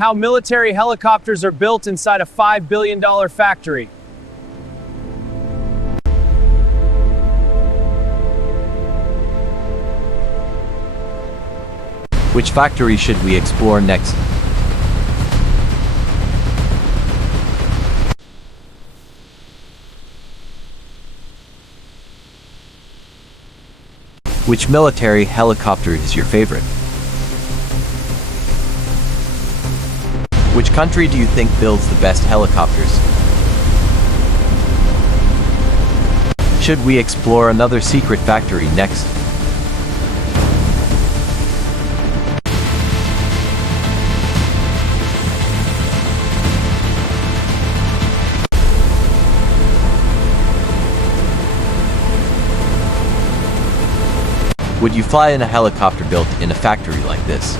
How military helicopters are built inside a $5 billion factory. Which factory should we explore next? Which military helicopter is your favorite? Which country do you think builds the best helicopters? Should we explore another secret factory next? Would you fly in a helicopter built in a factory like this?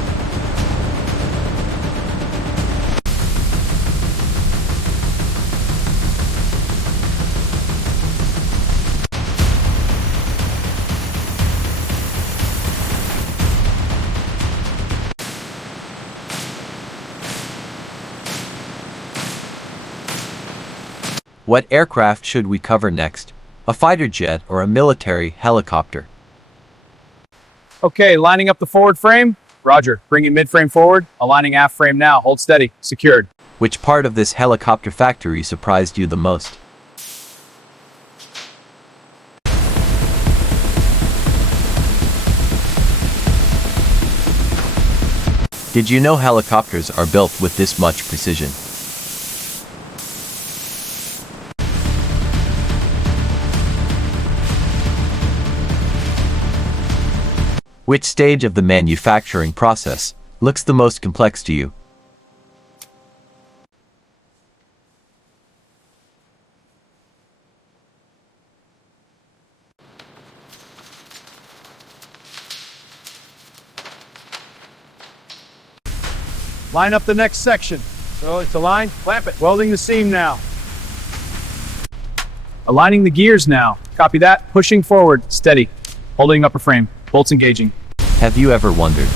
What aircraft should we cover next? A fighter jet or a military helicopter? Okay, lining up the forward frame. Roger, bringing mid-frame forward. Aligning aft frame now. Hold steady. Secured. Which part of this helicopter factory surprised you the most? Did you know helicopters are built with this much precision? Which stage of the manufacturing process looks the most complex to you? Line up the next section. So it's aligned. Clamp it. Welding the seam now. Aligning the gears now. Copy that. Pushing forward. Steady. Holding upper frame. Bolts engaging. Have you ever wondered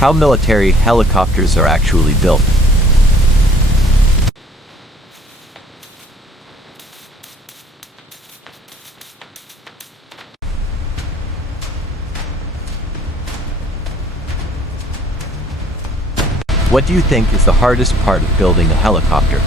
how military helicopters are actually built? What do you think is the hardest part of building a helicopter?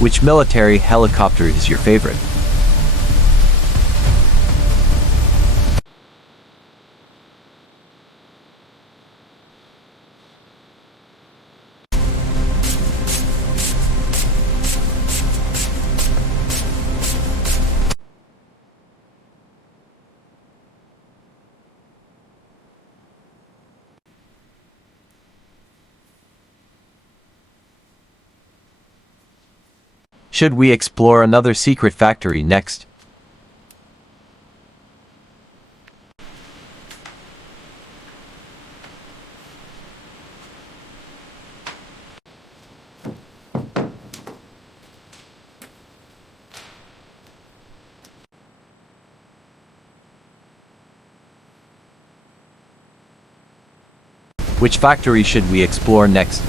Which military helicopter is your favorite? Should we explore another secret factory next? Which factory should we explore next?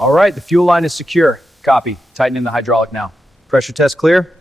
All right, the fuel line is secure. Copy. Tightening the hydraulic now. Pressure test clear.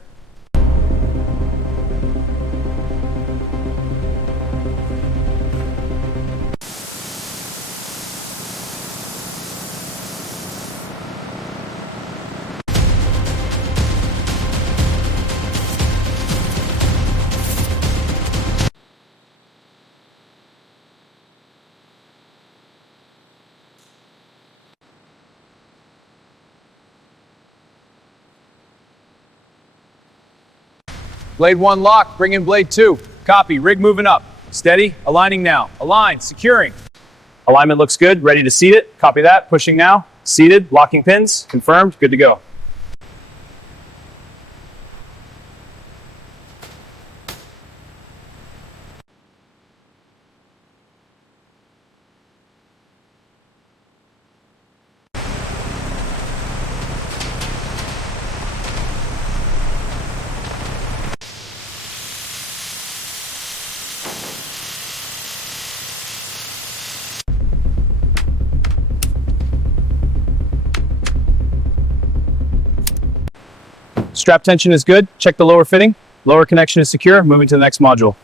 Blade 1 locked, bring in blade 2. Copy, rig moving up. Steady, aligning now. Align, securing. Alignment looks good. Ready to seat it. Copy that. Pushing now. Seated. Locking pins. Confirmed. Good to go. Strap tension is good. Check the lower fitting. Lower connection is secure. Moving to the next module.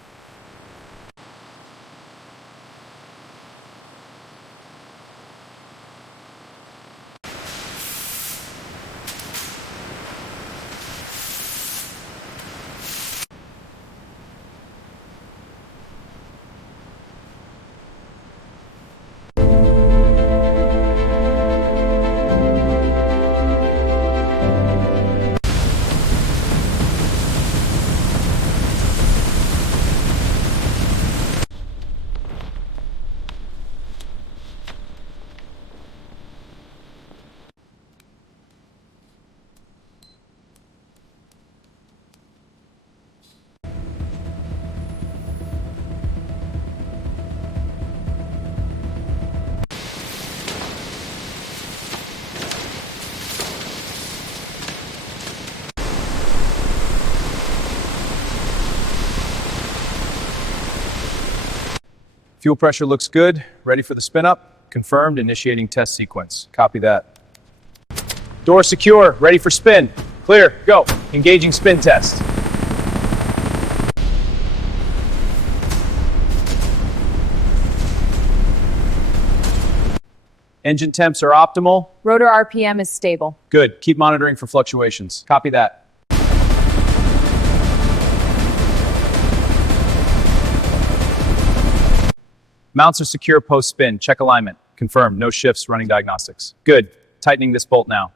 Fuel pressure looks good. Ready for the spin up. Confirmed. Initiating test sequence. Copy that. Door secure. Ready for spin. Clear. Go. Engaging spin test. Engine temps are optimal. Rotor RPM is stable. Good. Keep monitoring for fluctuations. Copy that. Mounts are secure post-spin. Check alignment. Confirmed. No shifts. Running diagnostics. Good. Tightening this bolt now.